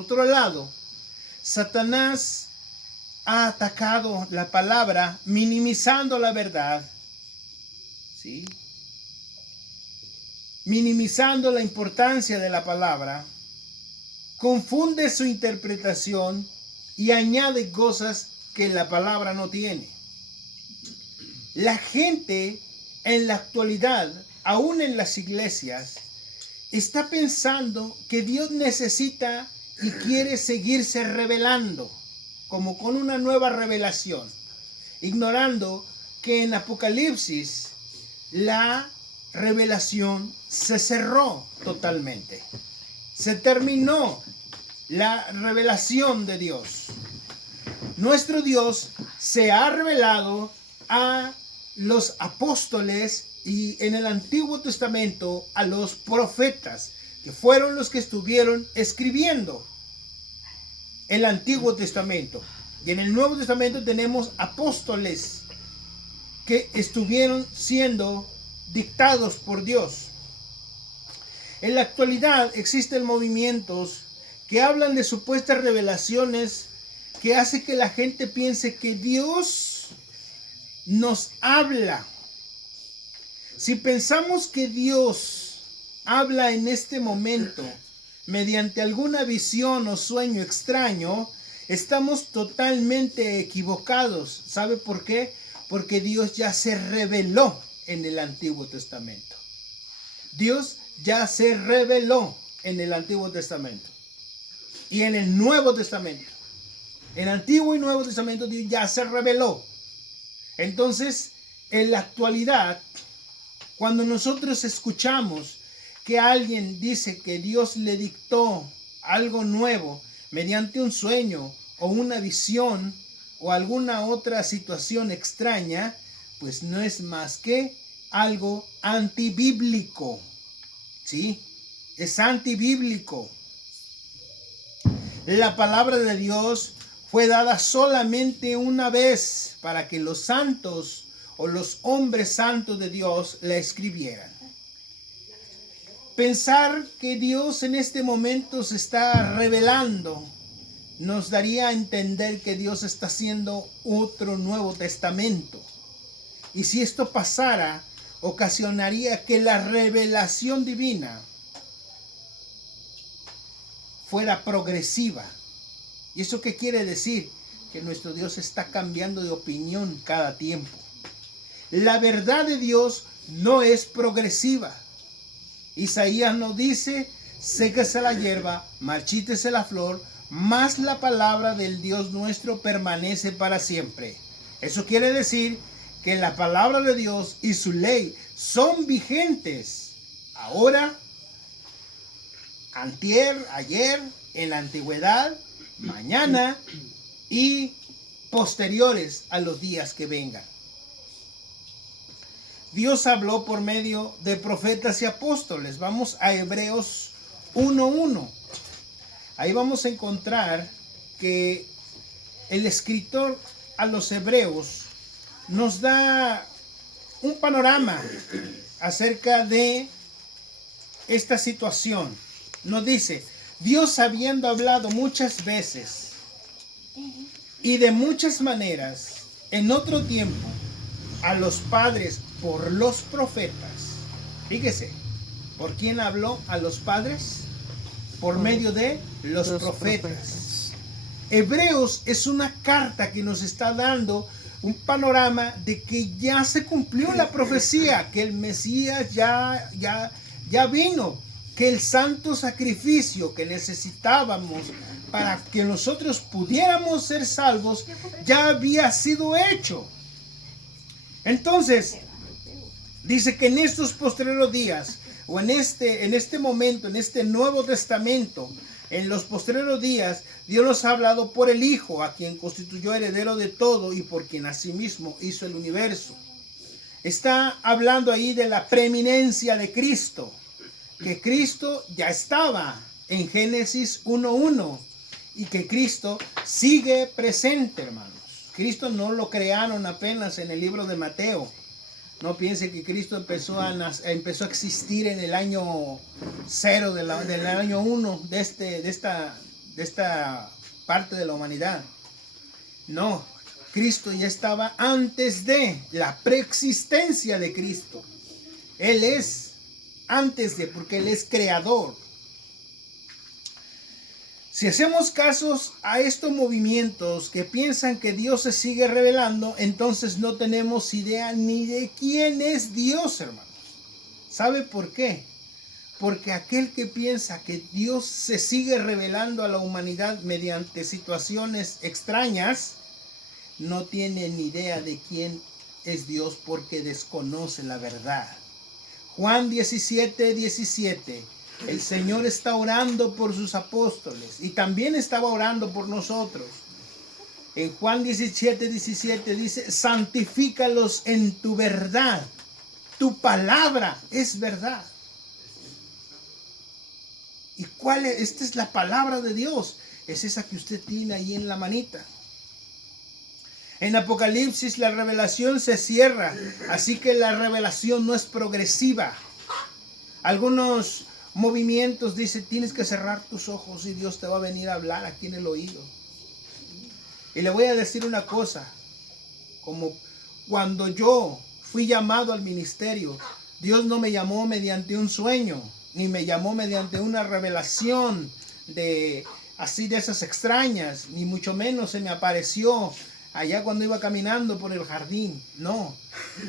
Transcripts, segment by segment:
otro lado, Satanás ha atacado la palabra minimizando la verdad, ¿sí? Minimizando la importancia de la palabra, confunde su interpretación y añade cosas que la palabra no tiene. La gente en la actualidad, aún en las iglesias, está pensando que Dios necesita y quiere seguirse revelando, como con una nueva revelación, ignorando que en Apocalipsis la revelación se cerró totalmente. Se terminó la revelación de Dios. Nuestro Dios se ha revelado a los apóstoles y en el Antiguo Testamento a los profetas, que fueron los que estuvieron escribiendo el Antiguo Testamento. Y en el Nuevo Testamento tenemos apóstoles que estuvieron siendo dictados por Dios. En la actualidad existen movimientos que hablan de supuestas revelaciones que hace que la gente piense que Dios nos habla. Si pensamos que Dios habla en este momento mediante alguna visión o sueño extraño, estamos totalmente equivocados. ¿Sabe por qué? Porque Dios ya se reveló en el Antiguo Testamento. Dios ya se reveló en el Antiguo Testamento y en el Nuevo Testamento. En Antiguo y Nuevo Testamento Dios ya se reveló. Entonces, en la actualidad, cuando nosotros escuchamos que alguien dice que Dios le dictó algo nuevo mediante un sueño o una visión o alguna otra situación extraña, pues no es más que algo antibíblico. ¿Sí? Es antibíblico. La palabra de Dios fue dada solamente una vez para que los santos o los hombres santos de Dios la escribieran. Pensar que Dios en este momento se está revelando nos daría a entender que Dios está haciendo otro Nuevo Testamento. Y si esto pasara, ocasionaría que la revelación divina fuera progresiva. ¿Y eso qué quiere decir? Que nuestro Dios está cambiando de opinión cada tiempo. La verdad de Dios no es progresiva. Isaías nos dice: séquese la hierba, marchítese la flor, mas la palabra del Dios nuestro permanece para siempre. Eso quiere decir que la palabra de Dios y su ley son vigentes ahora, antier, ayer, en la antigüedad, mañana y posteriores a los días que vengan. Dios habló por medio de profetas y apóstoles. Vamos a Hebreos 1:1. Ahí vamos a encontrar que el escritor a los hebreos nos da un panorama acerca de esta situación. Nos dice: Dios, habiendo hablado muchas veces y de muchas maneras en otro tiempo a los padres por los profetas. Fíjese, ¿por quién habló a los padres? Por medio de los profetas. Hebreos es una carta que nos está dando un panorama de que ya se cumplió la profecía, que el Mesías ya vino, que el santo sacrificio que necesitábamos para que nosotros pudiéramos ser salvos ya había sido hecho. Entonces, dice que en estos postreros días, o en este momento, en este Nuevo Testamento, en los postreros días, Dios nos ha hablado por el Hijo, a quien constituyó heredero de todo y por quien asimismo hizo el universo. Está hablando ahí de la preeminencia de Cristo, que Cristo ya estaba en Génesis 1:1 y que Cristo sigue presente, hermanos. Cristo no lo crearon apenas en el libro de Mateo. No piense que Cristo empezó a existir en el año 0 del año 1 de esta parte de la humanidad. No, Cristo ya estaba antes de la preexistencia de Cristo. Él es antes de, porque Él es creador. Si hacemos casos a estos movimientos que piensan que Dios se sigue revelando, entonces no tenemos idea ni de quién es Dios, hermanos. ¿Sabe por qué? Porque aquel que piensa que Dios se sigue revelando a la humanidad mediante situaciones extrañas, no tiene ni idea de quién es Dios porque desconoce la verdad. Juan 17:17. El Señor está orando por sus apóstoles y también estaba orando por nosotros. En Juan 17:17 dice, santifícalos en tu verdad. Tu palabra es verdad. ¿Y cuál es? Esta es la palabra de Dios. Es esa que usted tiene ahí en la manita. En Apocalipsis la revelación se cierra, así que la revelación no es progresiva. Algunos movimientos dicen, tienes que cerrar tus ojos y Dios te va a venir a hablar aquí en el oído. Y le voy a decir una cosa, como cuando yo fui llamado al ministerio, Dios no me llamó mediante un sueño, ni me llamó mediante una revelación de esas extrañas, ni mucho menos se me apareció allá cuando iba caminando por el jardín. No,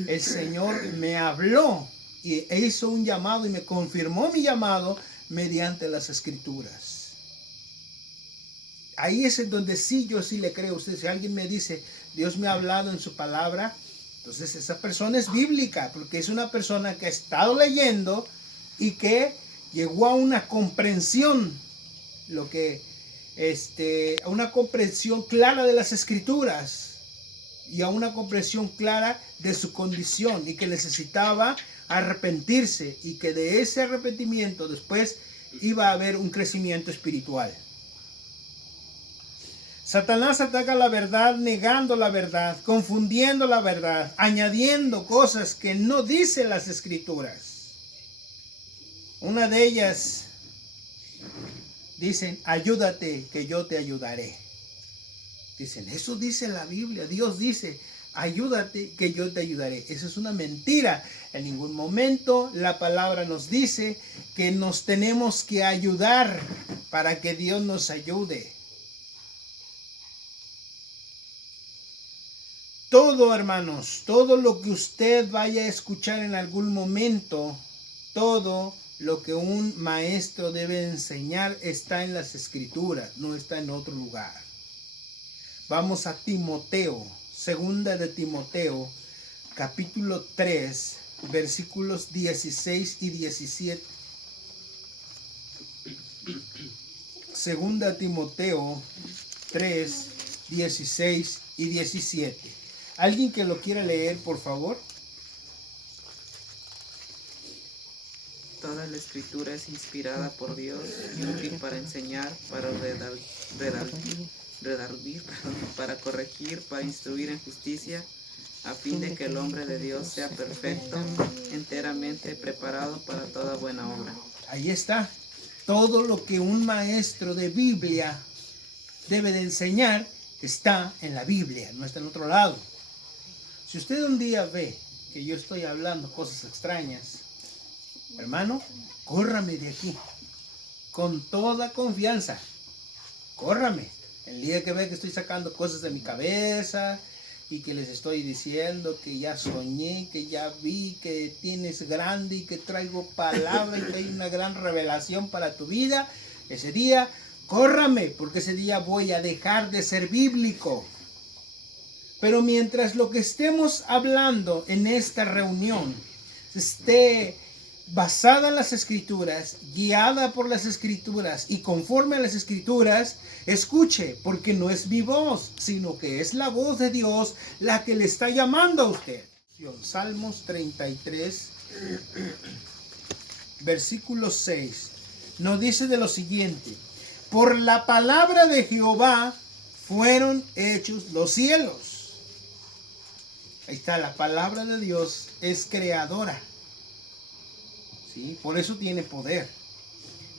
el Señor me habló y hizo un llamado y me confirmó mi llamado mediante las Escrituras. Ahí es en donde yo sí le creo a usted. Si alguien me dice, Dios me ha hablado en su palabra, entonces esa persona es bíblica, porque es una persona que ha estado leyendo y que llegó a una comprensión, a una comprensión clara de las Escrituras y a una comprensión clara de su condición y que necesitaba arrepentirse y que de ese arrepentimiento después iba a haber un crecimiento espiritual. Satanás ataca la verdad negando la verdad, confundiendo la verdad, añadiendo cosas que no dicen las Escrituras. Una de ellas dicen, ayúdate que yo te ayudaré. Dicen, eso dice la Biblia. Dios dice, ayúdate que yo te ayudaré. Eso es una mentira. En ningún momento la palabra nos dice que nos tenemos que ayudar para que Dios nos ayude. Todo, hermanos, todo lo que usted vaya a escuchar en algún momento, todo lo que un maestro debe enseñar está en las Escrituras, no está en otro lugar. Vamos a Timoteo, segunda de Timoteo, capítulo 3, versículos 16 y 17. Segunda Timoteo 3, 16 y 17. ¿Alguien que lo quiera leer, por favor? Toda la Escritura es inspirada por Dios y útil para enseñar, para redarguir, para corregir, para instruir en justicia, a fin de que el hombre de Dios sea perfecto, enteramente preparado para toda buena obra. Ahí está. Todo lo que un maestro de Biblia debe de enseñar está en la Biblia, no está en otro lado. Si usted un día ve que yo estoy hablando cosas extrañas, hermano, córrame de aquí. Con toda confianza. Córrame. El día que ve que estoy sacando cosas de mi cabeza y que les estoy diciendo que ya soñé, que ya vi, que tienes grande y que traigo palabra y que hay una gran revelación para tu vida, ese día, córrame, porque ese día voy a dejar de ser bíblico. Pero mientras lo que estemos hablando en esta reunión esté basada en las Escrituras, guiada por las Escrituras y conforme a las Escrituras, escuche, porque no es mi voz, sino que es la voz de Dios la que le está llamando a usted. Salmos 33, versículo 6, nos dice de lo siguiente: por la palabra de Jehová fueron hechos los cielos. Ahí está, la palabra de Dios es creadora. ¿Sí? Por eso tiene poder.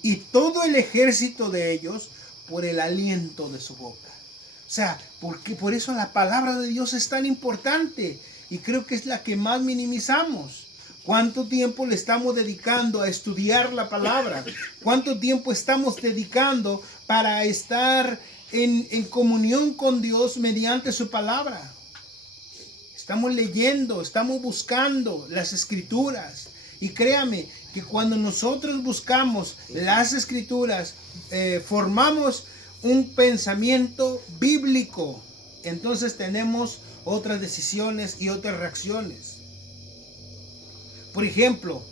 Y todo el ejército de ellos por el aliento de su boca. O sea, porque por eso la palabra de Dios es tan importante y creo que es la que más minimizamos. ¿Cuánto tiempo le estamos dedicando a estudiar la palabra? ¿Cuánto tiempo estamos dedicando para estar en comunión con Dios mediante su palabra? Estamos leyendo, estamos buscando las escrituras. Y créame que cuando nosotros buscamos las escrituras, formamos un pensamiento bíblico. Entonces tenemos otras decisiones y otras reacciones. Por ejemplo,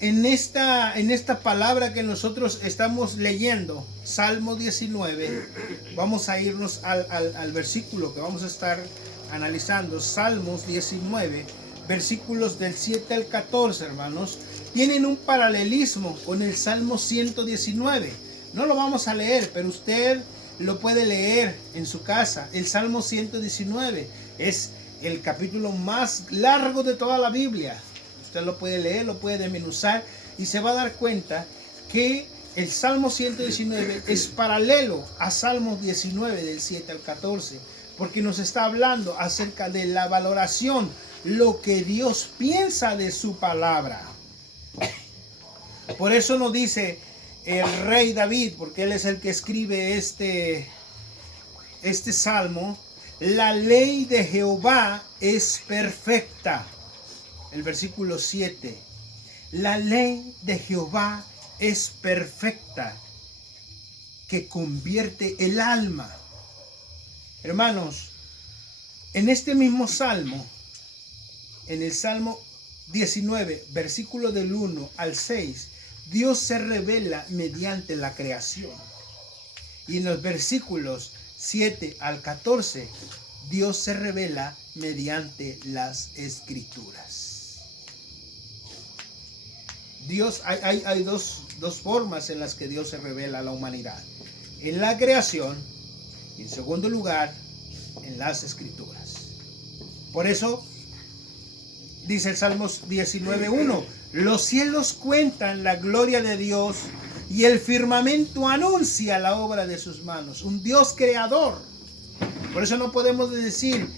en esta palabra que nosotros estamos leyendo, Salmo 19, vamos a irnos al versículo que vamos a estar analizando. Salmos 19, versículos del 7 al 14, hermanos, tienen un paralelismo con el Salmo 119. No lo vamos a leer, pero usted lo puede leer en su casa. El Salmo 119 es el capítulo más largo de toda la Biblia. Usted lo puede leer, lo puede desmenuzar y se va a dar cuenta que el Salmo 119 es paralelo a Salmos 19 del 7 al 14, porque nos está hablando acerca de la valoración, lo que Dios piensa de su palabra. Por eso nos dice el rey David, porque él es el que escribe este salmo: la ley de Jehová es perfecta. El versículo 7. La ley de Jehová es perfecta, que convierte el alma. Hermanos, en este mismo salmo, en el Salmo 19, versículo del 1 al 6, Dios se revela mediante la creación. Y en los versículos 7 al 14, Dios se revela mediante las escrituras. Dios, hay dos formas en las que Dios se revela a la humanidad: en la creación y, en segundo lugar, en las escrituras. Por eso dice el Salmos 19:1: los cielos cuentan la gloria de Dios y el firmamento anuncia la obra de sus manos. Un Dios creador. Por eso no podemos decir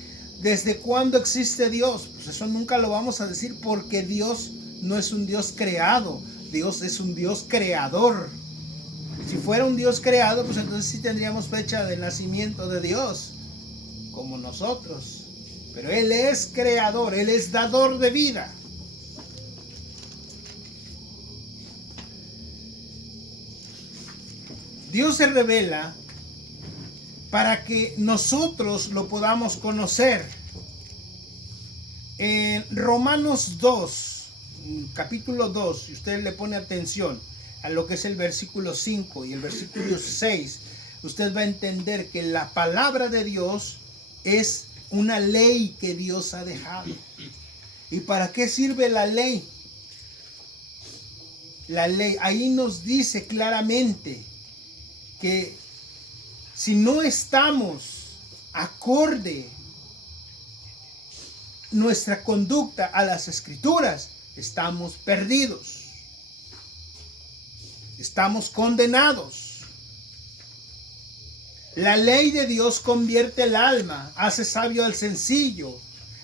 ¿desde cuándo existe Dios? Pues eso nunca lo vamos a decir, porque Dios no es un Dios creado. Dios es un Dios creador. Si fuera un Dios creado, pues entonces sí tendríamos fecha de nacimiento de Dios, como nosotros. Pero Él es creador, Él es dador de vida. Dios se revela para que nosotros lo podamos conocer. En Romanos 2, capítulo 2, si usted le pone atención a lo que es el versículo 5 y el versículo 6, usted va a entender que la palabra de Dios es una ley que Dios ha dejado. ¿Y para qué sirve la ley? La ley ahí nos dice claramente que si no estamos acorde nuestra conducta a las escrituras, estamos perdidos, estamos condenados. La ley de Dios convierte el alma, hace sabio al sencillo,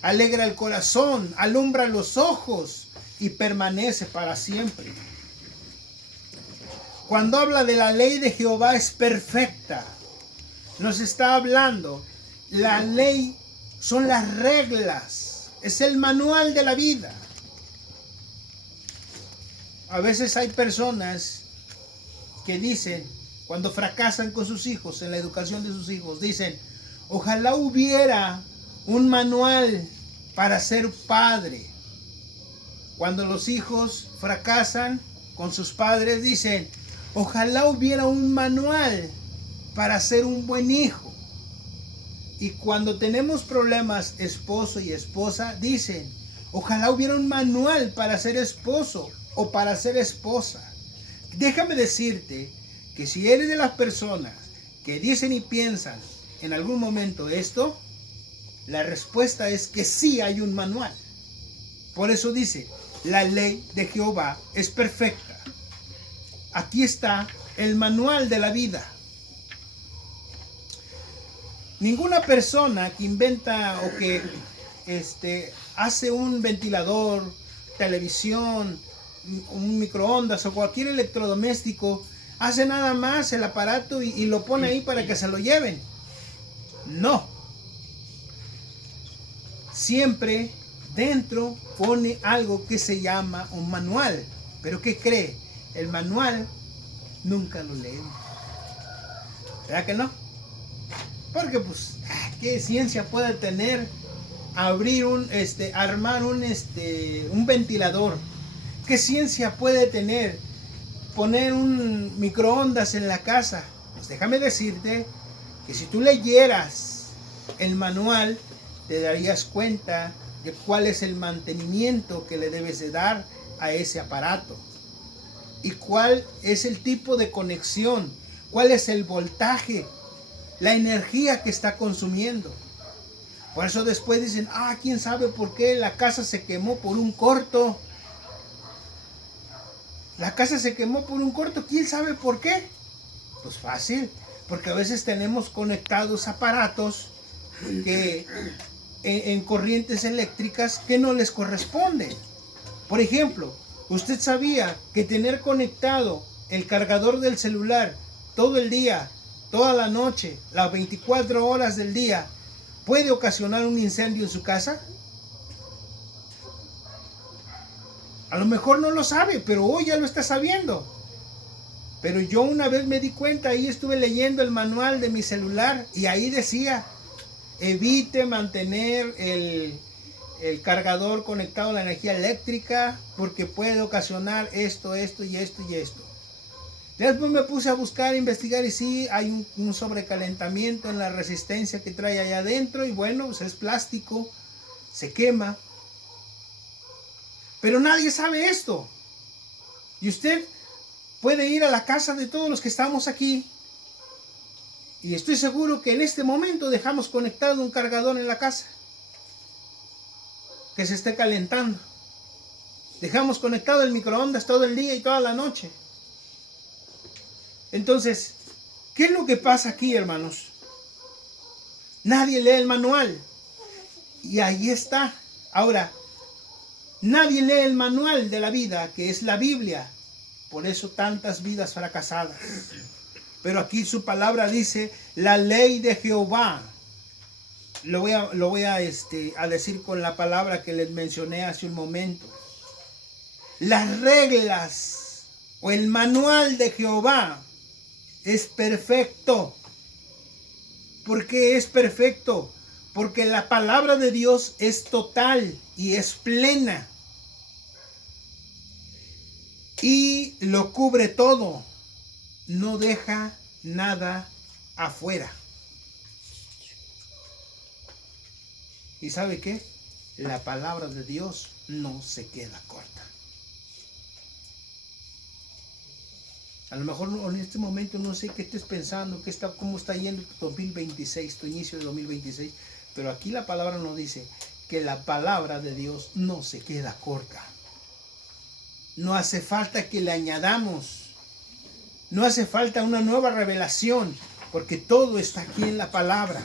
alegra el corazón, alumbra los ojos y permanece para siempre. Cuando habla de la ley de Jehová es perfecta, nos está hablando, la ley son las reglas, es el manual de la vida. A veces hay personas que dicen, cuando fracasan con sus hijos, en la educación de sus hijos, dicen: ojalá hubiera un manual para ser padre. Cuando los hijos fracasan con sus padres, dicen: ojalá hubiera un manual para ser un buen hijo. Y cuando tenemos problemas, esposo y esposa, dicen: ojalá hubiera un manual para ser esposo o para ser esposa. Déjame decirte que si eres de las personas que dicen y piensan en algún momento esto, la respuesta es que sí hay un manual. Por eso dice, la ley de Jehová es perfecta. Aquí está el manual de la vida. ninguna persona que inventa o que hace un ventilador, televisión, un microondas o cualquier electrodoméstico, hace nada más el aparato y lo pone ahí para que se lo lleven. No. Siempre dentro pone algo que se llama un manual. Pero ¿qué cree? El manual nunca lo leemos. ¿Verdad que no? Porque pues, ¿qué ciencia puede tener abrir armar un ventilador? ¿Qué ciencia puede tener poner un microondas en la casa? Pues déjame decirte que si tú leyeras el manual, te darías cuenta de cuál es el mantenimiento que le debes de dar a ese aparato y cuál es el tipo de conexión, cuál es el voltaje, la energía que está consumiendo. Por eso después dicen, quién sabe por qué la casa se quemó por un corto. La casa se quemó por un corto, ¿quién sabe por qué? Pues fácil, porque a veces tenemos conectados aparatos que en corrientes eléctricas que no les corresponden. Por ejemplo, ¿usted sabía que tener conectado el cargador del celular todo el día, toda la noche, las 24 horas del día, puede ocasionar un incendio en su casa? A lo mejor no lo sabe, pero hoy ya lo está sabiendo. Pero yo una vez me di cuenta, ahí estuve leyendo el manual de mi celular y ahí decía, evite mantener el cargador conectado a la energía eléctrica porque puede ocasionar esto y esto y esto. Después me puse a buscar, a investigar y sí, hay un sobrecalentamiento en la resistencia que trae allá adentro y bueno, pues es plástico, se quema. Pero nadie sabe esto. Y usted puede ir a la casa de todos los que estamos aquí. Y estoy seguro que en este momento dejamos conectado un cargador en la casa. Que se esté calentando. Dejamos conectado el microondas todo el día y toda la noche. Entonces, ¿qué es lo que pasa aquí, hermanos? Nadie lee el manual. Y ahí está. Ahora, nadie lee el manual de la vida, que es la Biblia. Por eso tantas vidas fracasadas. Pero aquí su palabra dice, la ley de Jehová. Lo voy a decir con la palabra que les mencioné hace un momento. Las reglas o el manual de Jehová es perfecto. ¿Por qué es perfecto? Porque la palabra de Dios es total y es plena. Y lo cubre todo. No deja nada afuera. ¿Y sabe qué? La palabra de Dios no se queda corta. A lo mejor en este momento no sé qué estés pensando, cómo está yendo tu 2026, tu inicio de 2026, pero aquí la palabra nos dice que la palabra de Dios no se queda corta. No hace falta que le añadamos, no hace falta una nueva revelación, porque todo está aquí en la palabra.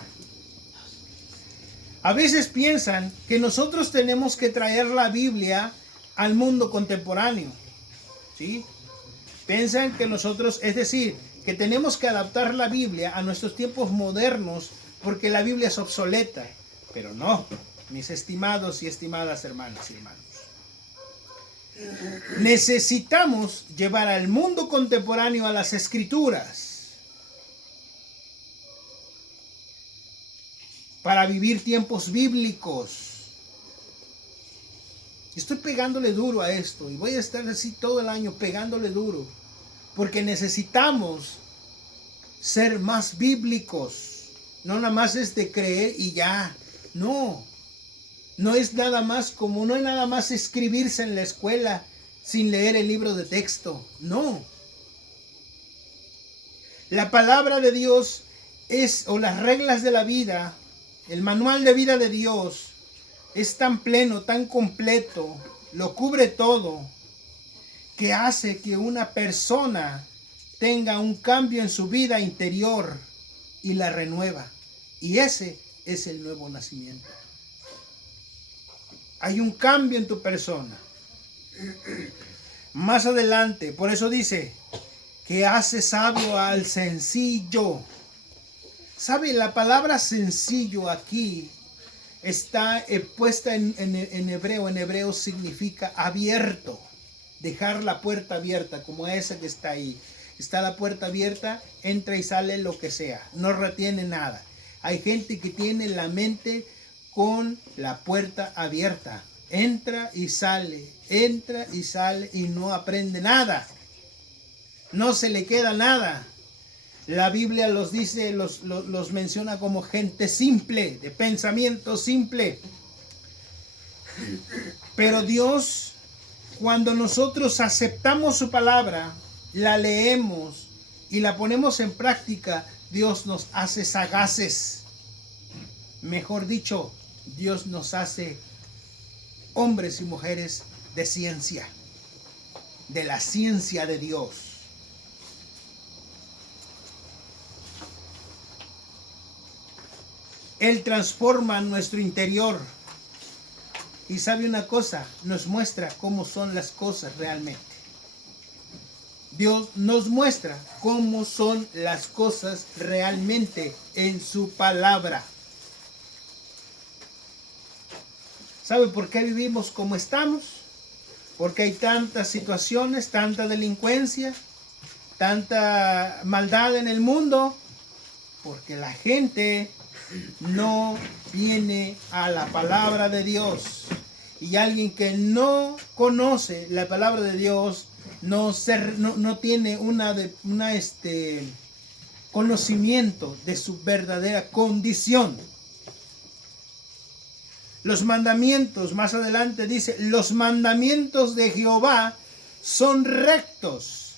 A veces piensan que nosotros tenemos que traer la Biblia al mundo contemporáneo, ¿sí? Piensan que nosotros, es decir, que tenemos que adaptar la Biblia a nuestros tiempos modernos porque la Biblia es obsoleta. Pero no, mis estimados y estimadas hermanas y hermanos. Necesitamos llevar al mundo contemporáneo a las Escrituras para vivir tiempos bíblicos. Estoy pegándole duro a esto y voy a estar así todo el año pegándole duro porque necesitamos ser más bíblicos. No nada más es de creer y ya. No es nada más no es nada más escribirse en la escuela sin leer el libro de texto. No. La palabra de Dios o las reglas de la vida, el manual de vida de Dios es tan pleno, tan completo, lo cubre todo, que hace que una persona tenga un cambio en su vida interior y la renueva. Y ese es el nuevo nacimiento. Hay un cambio en tu persona. Más adelante, por eso dice que hace sabio al sencillo. ¿Sabe? La palabra sencillo aquí está puesta en hebreo. En hebreo significa abierto. Dejar la puerta abierta, como esa que está ahí. Está la puerta abierta, entra y sale lo que sea. No retiene nada. Hay gente que tiene la mente con la puerta abierta. Entra y sale y no aprende nada. No se le queda nada. La Biblia los dice, los menciona como gente simple, de pensamiento simple. Pero Dios, cuando nosotros aceptamos su palabra, la leemos y la ponemos en práctica, Dios nos hace sagaces. Mejor dicho, Dios nos hace hombres y mujeres de ciencia, de la ciencia de Dios. Él transforma nuestro interior. Y sabe una cosa, nos muestra cómo son las cosas realmente. Dios nos muestra cómo son las cosas realmente en su palabra. ¿Sabe por qué vivimos como estamos? Porque hay tantas situaciones, tanta delincuencia, tanta maldad en el mundo. Porque la gente no viene a la palabra de Dios. Y alguien que no conoce la palabra de Dios no tiene conocimiento de su verdadera condición. Los mandamientos, más adelante dice, los mandamientos de Jehová son rectos.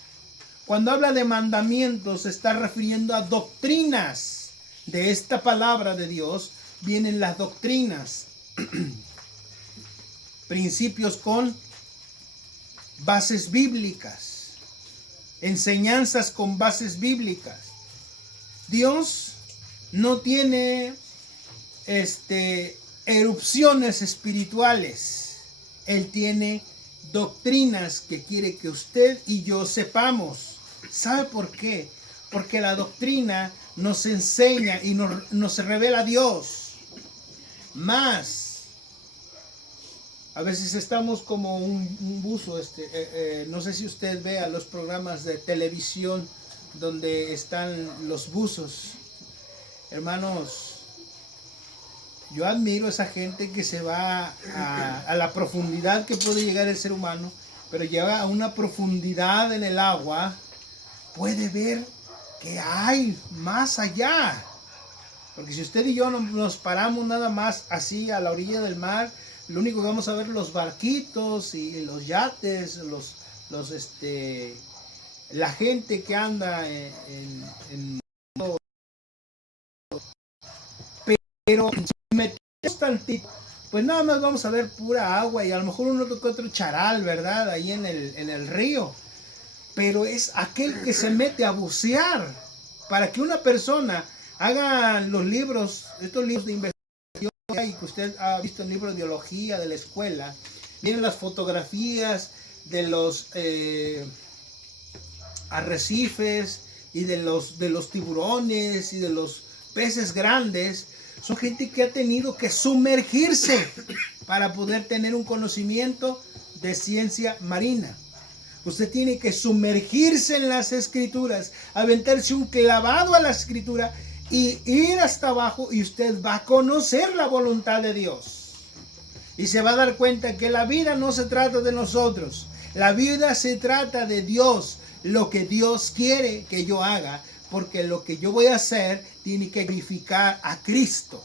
Cuando habla de mandamientos se está refiriendo a doctrinas. De esta palabra de Dios vienen las doctrinas. Principios con bases bíblicas. Enseñanzas con bases bíblicas. Dios no tiene erupciones espirituales. Él tiene doctrinas que quiere que usted y yo sepamos. ¿Sabe por qué? Porque la doctrina nos enseña y nos revela a Dios. Más, a veces estamos como un buzo. No sé si usted vea los programas de televisión donde están los buzos. Hermanos, yo admiro a esa gente que se va a la profundidad que puede llegar el ser humano, pero llega a una profundidad en el agua, puede ver que hay más allá. Porque si usted y yo nos paramos nada más así a la orilla del mar, lo único que vamos a ver los barquitos y los yates, la gente que anda en pero si metemos tantito, pues nada más vamos a ver pura agua y a lo mejor uno que otro charal, ¿verdad? Ahí en el río. Pero es aquel que se mete a bucear. Para que una persona haga los libros, estos libros de investigación, y que usted ha visto en libros de biología de la escuela, vienen las fotografías de los arrecifes y de los tiburones y de los peces grandes. Son gente que ha tenido que sumergirse para poder tener un conocimiento de ciencia marina. Usted tiene que sumergirse en las escrituras, aventarse un clavado a la escritura y ir hasta abajo, y usted va a conocer la voluntad de Dios. Y se va a dar cuenta que la vida no se trata de nosotros. La vida se trata de Dios, lo que Dios quiere que yo haga, porque lo que yo voy a hacer tiene que glorificar a Cristo.